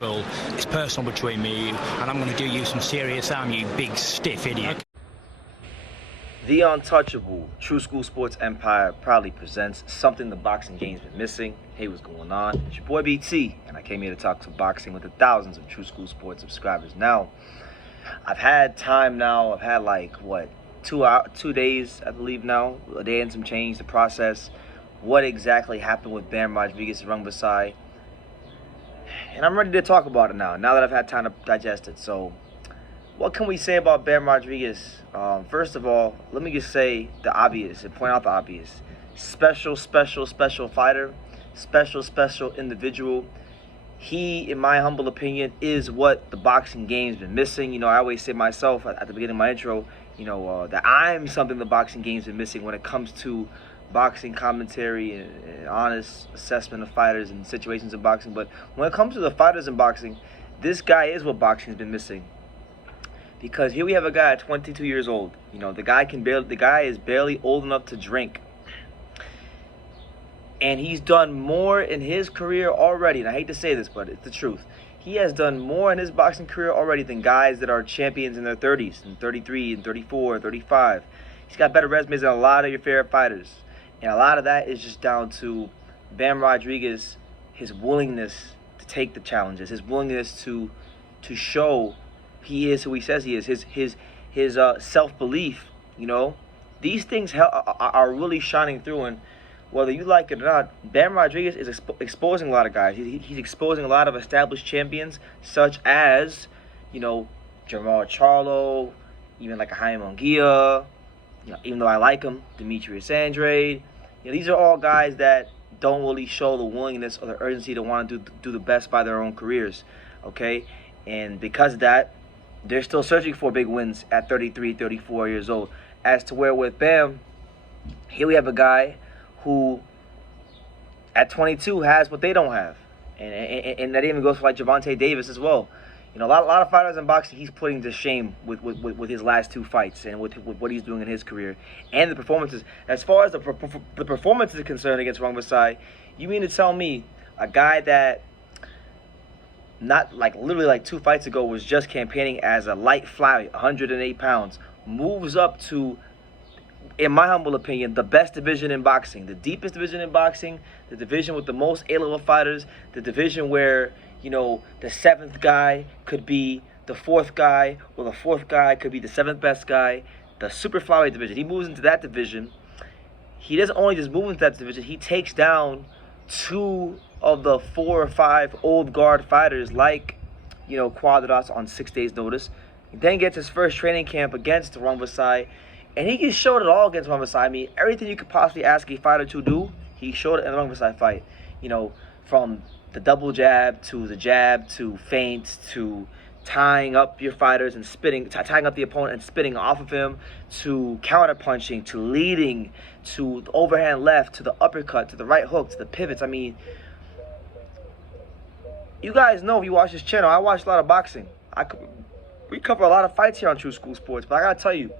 Well, it's personal between me and you, and I'm going to do you some serious harm, you big stiff idiot. The untouchable True School Sports Empire proudly presents something the boxing game's been missing. Hey, what's going on? It's your boy BT, and I came here to talk some boxing with the thousands of True School Sports subscribers. Now, I've had time now. I've had like, 2 days, I believe now, a day and some change to process what exactly happened with Bam Rodriguez and Rungviasi. And I'm ready to talk about it now that I've had time to digest it. So, what can we say about Bam Rodriguez? First of all, let me just say the obvious and point out the obvious. Special fighter. Special individual. He, in my humble opinion, is what the boxing game's been missing. You know, I always say myself at the beginning of my intro, that I'm something the boxing game's been missing when it comes to boxing commentary and honest assessment of fighters and situations in boxing. But when it comes to the fighters in boxing, this guy is what boxing's been missing. Because here we have a guy at 22 years old. The guy is barely old enough to drink. And he's done more in his career already, and I hate to say this, but it's the truth. He has done more in his boxing career already than guys that are champions in their 30s, and 33, and 34, and 35. He's got better resumes than a lot of your favorite fighters. And a lot of that is just down to Bam Rodriguez, his willingness to take the challenges, his willingness to show he is who he says he is, his self-belief. These things are really shining through, and whether you like it or not, Bam Rodriguez is exposing a lot of guys. He's exposing a lot of established champions, such as, Jamal Charlo, even like a Jaime Munguia, even though I like him, Demetrius Andrade. These are all guys that don't really show the willingness or the urgency to want to do the best by their own careers, okay? And because of that, they're still searching for big wins at 33, 34 years old. As to where with Bam, here we have a guy who at 22 has what they don't have. And that even goes for like Gervonta Davis as well. A lot of fighters in boxing he's putting to shame with his last 2 fights and with what he's doing in his career and the performances. As far as the performance is concerned against Rungviasi, you mean to tell me a guy that not like literally like 2 fights ago was just campaigning as a light flyweight, 108 pounds, moves up to, in my humble opinion, the best division in boxing, the deepest division in boxing, the division with the most A-level fighters, the division where, the 7th guy could be the 4th guy, or the 4th guy could be the 7th best guy, the super flyweight division. He moves into that division. He doesn't only just move into that division, he takes down 2 of the 4 or 5 old guard fighters like, Cuadras on 6 days' notice. He then gets his first training camp against Rungviasi, and he just showed it all against Rungviasi. I mean, everything you could possibly ask a fighter to do, he showed it in the Rungviasi fight. From the double jab to feints to tying up your fighters and tying up the opponent and spitting off of him, to counter punching, to leading, to the overhand left, to the uppercut, to the right hook, to the pivots. I mean, you guys know if you watch this channel, I watch a lot of boxing. We cover a lot of fights here on True School Sports, but I gotta tell you,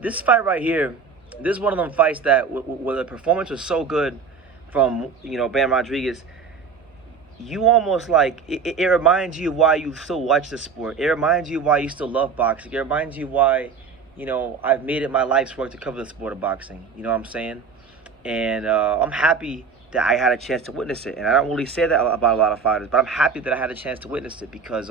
this fight right here, this is one of them fights that where the performance was so good from, Bam Rodriguez, you almost like, it reminds you why you still watch the sport. It reminds you why you still love boxing. It reminds you why, I've made it my life's work to cover the sport of boxing. You know what I'm saying? And I'm happy that I had a chance to witness it. And I don't really say that about a lot of fighters, but I'm happy that I had a chance to witness it because,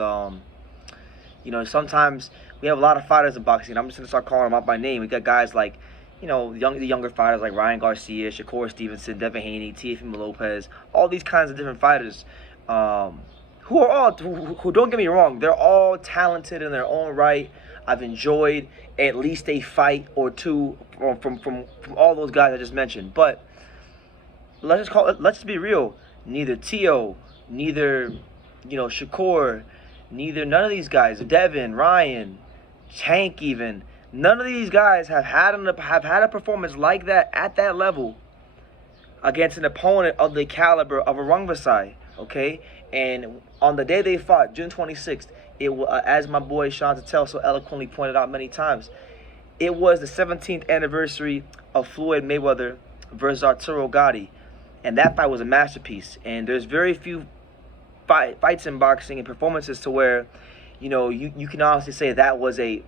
sometimes we have a lot of fighters in boxing. I'm just going to start calling them out by name. We got guys like, the younger fighters like Ryan Garcia, Shakur Stevenson, Devin Haney, Teofimo Lopez, all these kinds of different fighters who don't get me wrong, they're all talented in their own right. I've enjoyed at least a fight or 2 from all those guys I just mentioned. But let's just be real. Neither Teo, neither Shakur, none of these guys, Devin, Ryan, Hank even, none of these guys have had a performance like that at that level against an opponent of the caliber of a Rungviasi, okay? And on the day they fought, June 26th, as my boy Sean Tatel so eloquently pointed out many times, it was the 17th anniversary of Floyd Mayweather versus Arturo Gatti, and that fight was a masterpiece. And there's very few fights in boxing and performances to where, you can honestly say that was a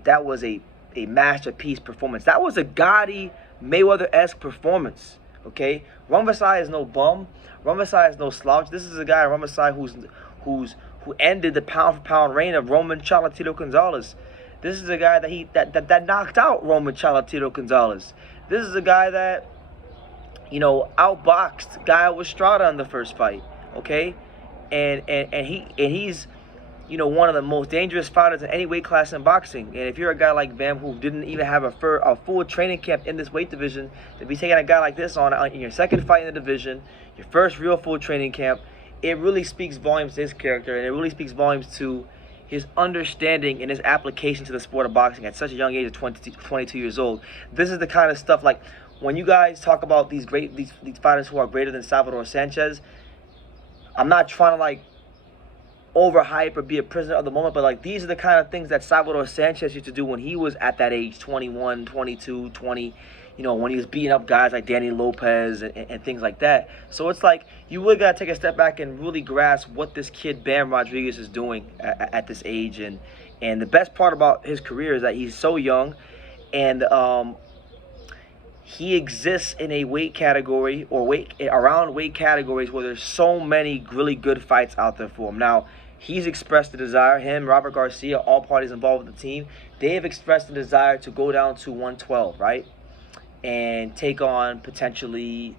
masterpiece performance. That was a Gotti Mayweather-esque performance. Okay, Rungviasi is no bum. Rungviasi is no slouch. This is a guy, Rungviasi, who ended the pound-for-pound reign of Roman Cholatito Gonzalez. This is a guy that knocked out Roman Cholatito Gonzalez. This is a guy that, outboxed Guy Estrada in the first fight. Okay, and he's one of the most dangerous fighters in any weight class in boxing. And if you're a guy like Bam, who didn't even have a full training camp in this weight division, to be taking a guy like this on in your second fight in the division, your first real full training camp, it really speaks volumes to his character, and it really speaks volumes to his understanding and his application to the sport of boxing at such a young age of 22 years old. This is the kind of stuff, like, when you guys talk about these fighters who are greater than Salvador Sanchez, I'm not trying to, overhype or be a prisoner of the moment, but these are the kind of things that Salvador Sanchez used to do when he was at that age, 21, 22, 20, when he was beating up guys like Danny Lopez and things like that. So it's you really got to take a step back and really grasp what this kid Bam Rodriguez is doing at this age. And the best part about his career is that he's so young, and he exists in a weight category or around weight categories where there's so many really good fights out there for him. Now, he's expressed the desire, him, Robert Garcia, all parties involved with the team, they have expressed the desire to go down to 112, right? And take on potentially,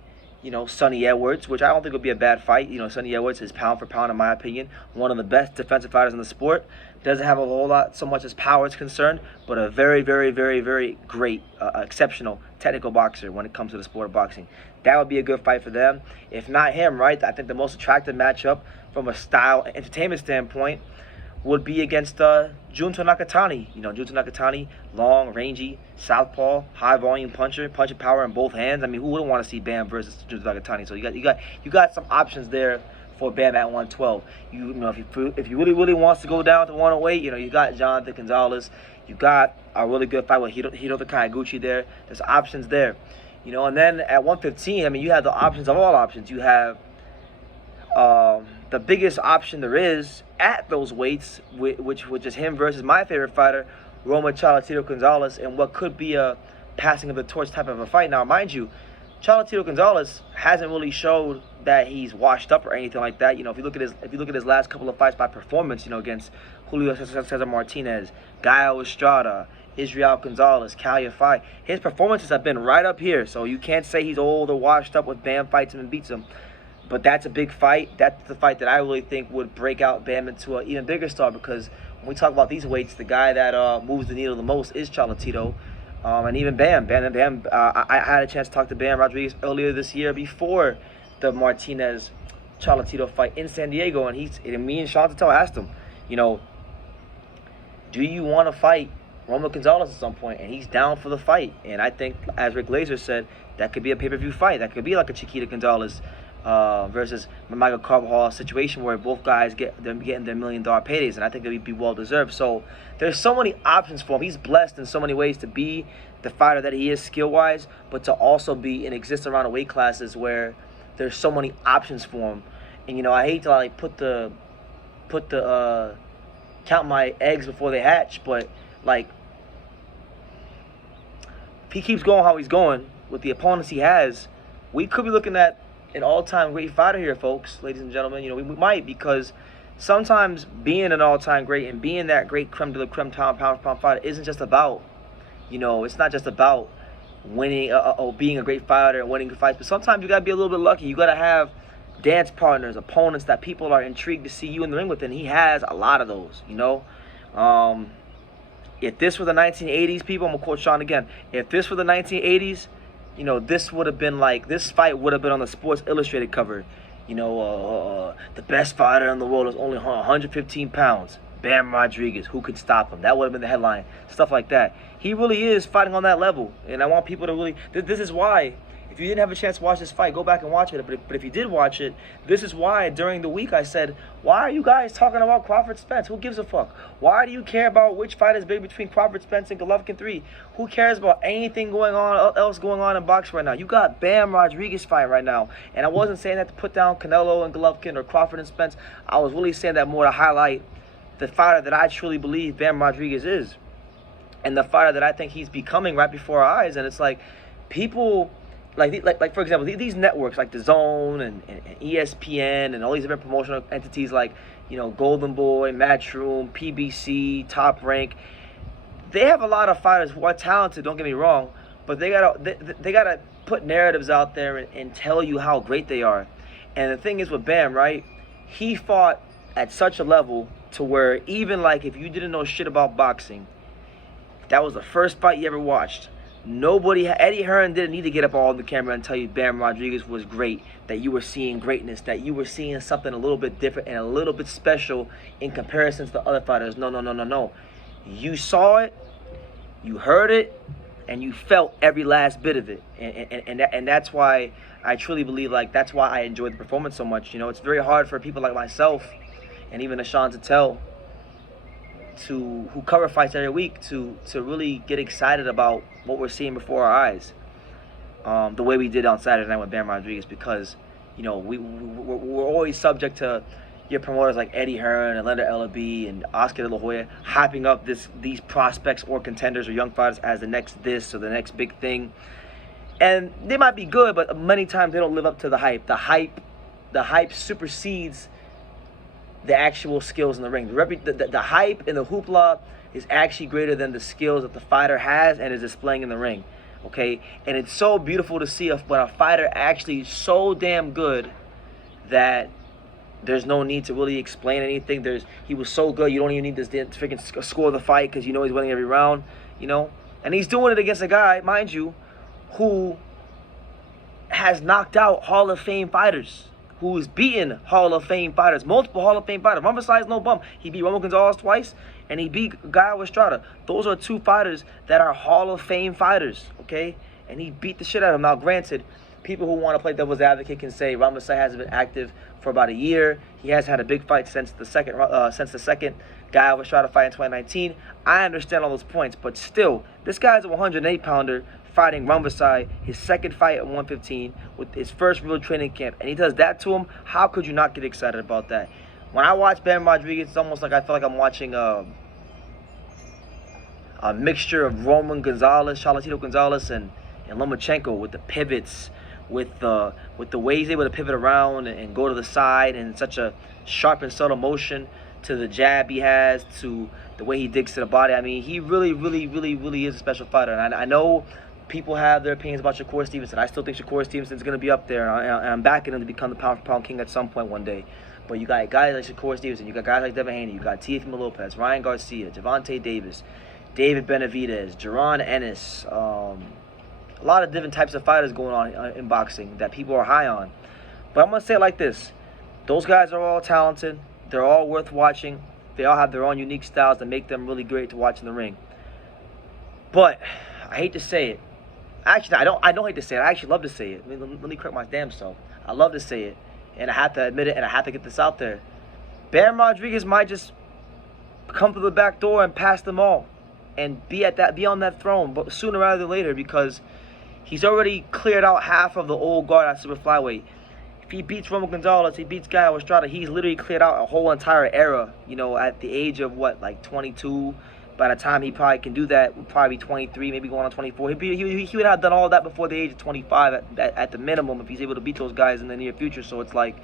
Sonny Edwards, which I don't think would be a bad fight. Sonny Edwards is pound for pound, in my opinion, one of the best defensive fighters in the sport. Doesn't have a whole lot so much as power is concerned, but a very, very, very, very great, exceptional technical boxer when it comes to the sport of boxing. That would be a good fight for them. If not him, right, I think the most attractive matchup from a style and entertainment standpoint would be against Junto Nakatani. Junto Nakatani, long, rangy, southpaw, high volume puncher, punching power in both hands. I mean, who wouldn't want to see Bam versus Junto Nakatani? So you got some options there for Bam at 112. If you really wants to go down to 108, you got Jonathan Gonzalez. You got a really good fight with Hiro Kaiguchi there. There's options there. And then at 115, I mean, you have the options of all options. You have the biggest option there is at those weights, which is him versus my favorite fighter, Roman Cholatito Gonzalez, and what could be a passing of the torch type of a fight. Now, mind you, Cholatito Gonzalez hasn't really showed that he's washed up or anything like that. If you look at his last couple of fights by performance, against Julio Cesar Martinez, Guy Estrada, Israel Gonzalez, Calya Fai, his performances have been right up here. So you can't say he's old or washed up with Bam fights him and beats him. But that's a big fight. That's the fight that I really think would break out Bam into an even bigger star, because when we talk about these weights, the guy that moves the needle the most is Cholatito. And even Bam. I had a chance to talk to Bam Rodriguez earlier this year before the Martinez-Cholatito fight in San Diego, and me and Sean Tatel asked him, do you want to fight Roman Gonzalez at some point? And he's down for the fight. And I think, as Rick Glazer said, that could be a pay-per-view fight. That could be like a Chiquita Gonzalez versus Michael Carvajal situation where both guys getting their $1 million paydays, and I think it would be well deserved. So there's so many options for him. He's blessed in so many ways to be the fighter that he is skill wise, but to also be and exist around the weight classes where there's so many options for him. And I hate to put the count my eggs before they hatch, but if he keeps going how he's going with the opponents he has, we could be looking at an all-time great fighter here, folks, ladies and gentlemen. We might, because sometimes being an all-time great and being that great creme de la creme pound for pound fighter isn't just about, it's not just about winning or being a great fighter and winning fights, but sometimes you got to be a little bit lucky. You got to have dance partners, opponents that people are intrigued to see you in the ring with, and he has a lot of those, If this were the 1980s, people, I'm going to quote Sean again, if this were the 1980s, this would have been this fight would have been on the Sports Illustrated cover. The best fighter in the world is only 115 pounds. Bam Rodriguez, who could stop him? That would have been the headline. Stuff like that. He really is fighting on that level. And I want people to really, this is why, If you didn't have a chance to watch this fight, go back and watch it. But if you did watch it, this is why during the week I said, why are you guys talking about Crawford Spence? Who gives a fuck? Why do you care about which fight is big between Crawford Spence and Golovkin 3? Who cares about anything else going on in boxing right now? You got Bam Rodriguez fighting right now. And I wasn't saying that to put down Canelo and Golovkin or Crawford and Spence. I was really saying that more to highlight the fighter that I truly believe Bam Rodriguez is. And the fighter that I think he's becoming right before our eyes. And it's like, people... Like for example, these networks like DAZN and ESPN and all these different promotional entities like, Golden Boy, Matchroom, PBC, Top Rank, they have a lot of fighters who are talented, don't get me wrong, but they gotta put narratives out there and tell you how great they are. And the thing is with Bam, right, he fought at such a level to where even like if you didn't know shit about boxing, that was the first fight you ever watched. Eddie Hearn didn't need to get up all on the camera and tell you Bam Rodriguez was great, that you were seeing greatness, that you were seeing something a little bit different and a little bit special in comparison to the other fighters. No. You saw it, you heard it, and you felt every last bit of it. And that's why I truly believe, like, that's why I enjoyed the performance so much. It's very hard for people like myself and even Ashan Patel who cover fights every week to really get excited about what we're seeing before our eyes, the way we did on Saturday night with Bam Rodriguez, because we're always subject to your promoters like Eddie Hearn and Leonard Ellaby and Oscar De La Hoya hyping up these prospects or contenders or young fighters as the next this or the next big thing, and they might be good, but many times they don't live up to the hype. The hype supersedes the actual skills in the ring. The hype and the hoopla is actually greater than the skills that the fighter has and is displaying in the ring, okay? And it's so beautiful to see when a fighter actually is so damn good that there's no need to really explain anything. He was so good, you don't even need to freaking score the fight because he's winning every round, And he's doing it against a guy, mind you, who has knocked out Hall of Fame fighters, who's beaten Hall of Fame fighters, multiple Hall of Fame fighters. Rungviasi is no bum. He beat Roman Gonzalez twice, and he beat Gaio Estrada. Those are two fighters that are Hall of Fame fighters, okay? And he beat the shit out of them. Now, granted, people who want to play devil's advocate can say Rungviasi hasn't been active for about a year. He hasn't had a big fight since the second Gaio Estrada fight in 2019. I understand all those points, but still, this guy's a 108-pounder fighting Rungviasi, his second fight at 115 with his first real training camp, and he does that to him. How could you not get excited about that? When I watch Bam Rodriguez, it's almost like I feel like I'm watching a mixture of Roman Gonzalez, Charlatito Gonzalez, and Lomachenko, with the pivots, with the way he's able to pivot around and go to the side in such a sharp and subtle motion, to the jab he has, to the way he digs to the body. I mean, he really, really, really, really is a special fighter. And I know people have their opinions about Shakur Stevenson. I still think Shakur Stevenson's going to be up there, and I'm backing him to become the pound-for-pound king at some point one day. But you got guys like Shakur Stevenson, you got guys like Devin Haney, you got Teofimo Lopez, Ryan Garcia, Gervonta Davis, David Benavidez, Jaron Ennis, a lot of different types of fighters going on in boxing that people are high on. But I'm going to say it like this. Those guys are all talented. They're all worth watching. They all have their own unique styles that make them really great to watch in the ring. But I hate to say it. Actually, I don't hate to say it. I actually love to say it. Let me correct my damn self. I love to say it, and I have to admit it, and I have to get this out there. Bam Rodriguez might just come through the back door and pass them all, and be on that throne, but sooner rather than later, because he's already cleared out half of the old guard at super flyweight. If he beats Roman Gonzalez, he beats Gaio Estrada, he's literally cleared out a whole entire era. At the age of what, like 22. By the time he probably can do that, would probably be 23, maybe going on 24. He would have done all that before the age of 25 at the minimum, if he's able to beat those guys in the near future. So it's like,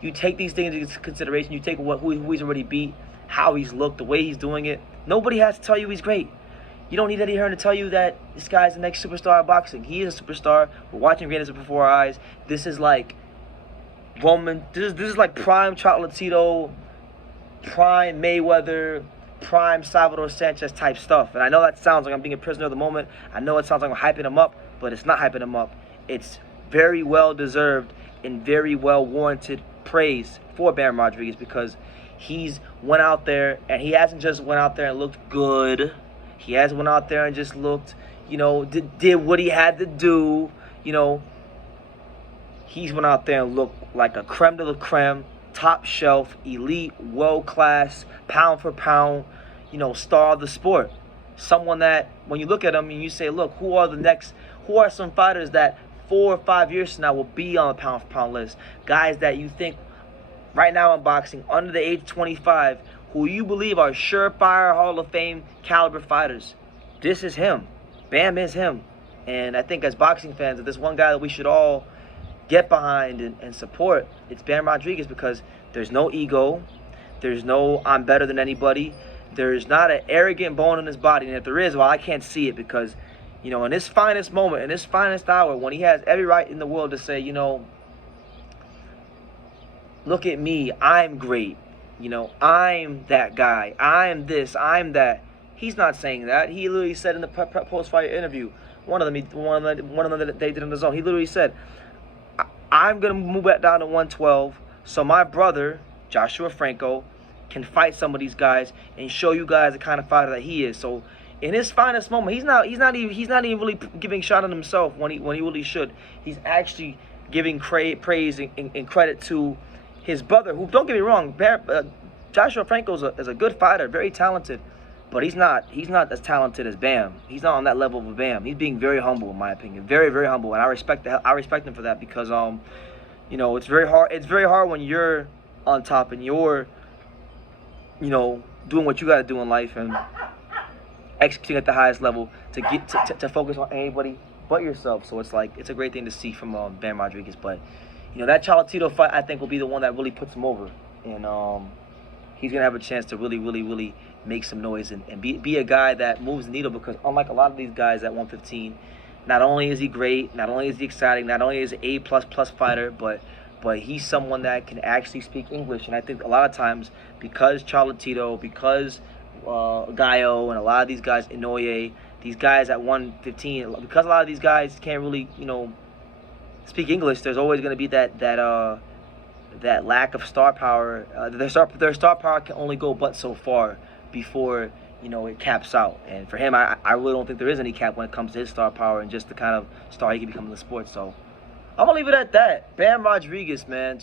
you take these things into consideration. You take who he's already beat, how he's looked, the way he's doing it. Nobody has to tell you he's great. You don't need Eddie Hearn to tell you that this guy's the next superstar of boxing. He is a superstar. We're watching greatness before our eyes. This is like Roman. This is like prime Chocolatito, prime Mayweather, prime Salvador Sanchez type stuff. And I know that sounds like I'm being a prisoner of the moment. I know it sounds like I'm hyping him up, but it's not hyping him up. It's very well deserved and very well warranted praise for Bam Rodriguez, because he's went out there, and he hasn't just went out there and looked good. He hasn't went out there and just looked, did what he had to do. he's went out there and looked like a creme de la creme, top shelf, elite, world class, pound for pound, star of the sport. Someone that when you look at him and you say, look, who are some fighters that 4 or 5 years from now will be on the pound for pound list? Guys that you think right now in boxing under the age of 25, who you believe are surefire Hall of Fame caliber fighters. This is him. Bam is him. And I think as boxing fans, if there's one guy that we should all get behind and support, it's Bam Rodriguez, because there's no ego. There's no I'm better than anybody. There's not an arrogant bone in his body. And if there is, well, I can't see it, because, in his finest moment, in his finest hour, when he has every right in the world to say, look at me, I'm great. I'm that guy. I'm this, I'm that. He's not saying that. He literally said in the post-fight interview, one of them that they did in the zone, he literally said, I'm going to move back down to 112 so my brother, Joshua Franco, can fight some of these guys and show you guys the kind of fighter that he is. So in his finest moment, he's not even really giving a shot on himself when he really should. He's actually giving praise and credit to his brother, who, don't get me wrong, Joshua Franco is a good fighter, very talented, but he's not as talented as Bam. He's not on that level of Bam. He's being very humble, in my opinion, very, very humble, and I respect him for that, because it's very hard. It's very hard when you're on top and you're doing what you got to do in life and executing at the highest level to get to focus on anybody but yourself. So it's a great thing to see from Bam Rodriguez. But that Cholatito fight, I think, will be the one that really puts him over, and he's gonna have a chance to really, really, really make some noise and be a guy that moves the needle, because unlike a lot of these guys at 115, not only is he great, not only is he exciting, not only is he an A++ fighter, but he's someone that can actually speak English. And I think a lot of times, because Cholatito, because Gallo, and a lot of these guys, Inoue, these guys at 115, because a lot of these guys can't really, speak English, there's always going to be that lack of star power. Their star power can only go but so far before it caps out. And for him, I really don't think there is any cap when it comes to his star power and just the kind of star he can become in the sport. So I'm gonna leave it at that. Bam Rodriguez, man,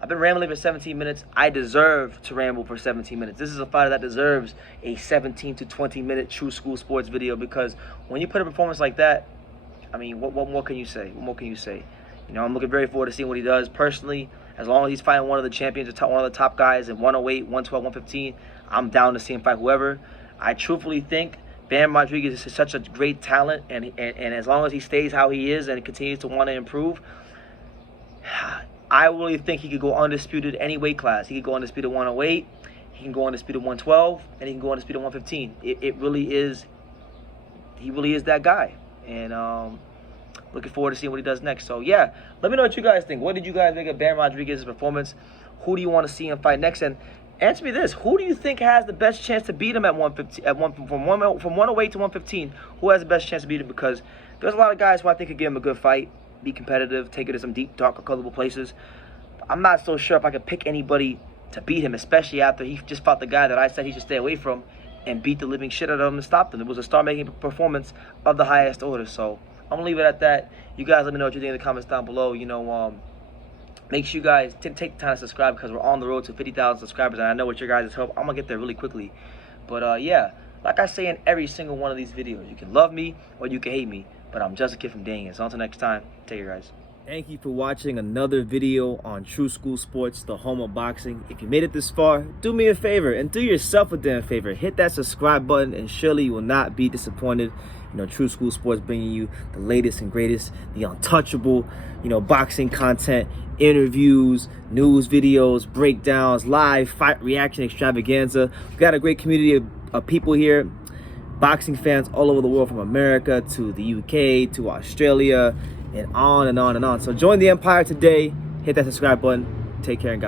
I've been rambling for 17 minutes. I deserve to ramble for 17 minutes. This is a fighter that deserves a 17 to 20 minute True School Sports video, because when you put a performance like that, I mean, what more can you say? What more can you say? I'm looking very forward to seeing what he does. Personally, as long as he's fighting one of the champions, one of the top guys in 108, 112, 115, I'm down to see him fight whoever. I truthfully think Bam Rodriguez is such a great talent, and as long as he stays how he is and continues to want to improve, I really think he could go undisputed any weight class. He could go undisputed 108, he can go undisputed 112, and he can go undisputed 115. He really is that guy. And looking forward to seeing what he does next. So yeah, let me know what you guys think. What did you guys think of Bam Rodriguez's performance? Who do you want to see him fight next? And answer me this: who do you think has the best chance to beat him at 115? From 108 to 115, who has the best chance to beat him? Because there's a lot of guys who I think could give him a good fight, be competitive, take it to some deep, dark, uncomfortable places. I'm not so sure if I could pick anybody to beat him, especially after he just fought the guy that I said he should stay away from and beat the living shit out of him and stopped him. It was a star-making performance of the highest order. So I'm gonna leave it at that. You guys let me know what you think in the comments down below. Make sure you guys take the time to subscribe, because we're on the road to 50,000 subscribers, and I know with your guys' help, I'm gonna get there really quickly. But yeah, like I say in every single one of these videos, you can love me or you can hate me, but I'm just a kid from Dang It. So until next time, take care, guys. Thank you for watching another video on True School Sports, the home of boxing. If you made it this far, do me a favor and do yourself a damn favor. Hit that subscribe button and surely you will not be disappointed. True School Sports bringing you the latest and greatest, the untouchable, boxing content, interviews, news videos, breakdowns, live fight reaction extravaganza. We've got a great community of people here, boxing fans all over the world, from America to the UK to Australia, and on and on and on. So join the empire today. Hit that subscribe button. Take care and God.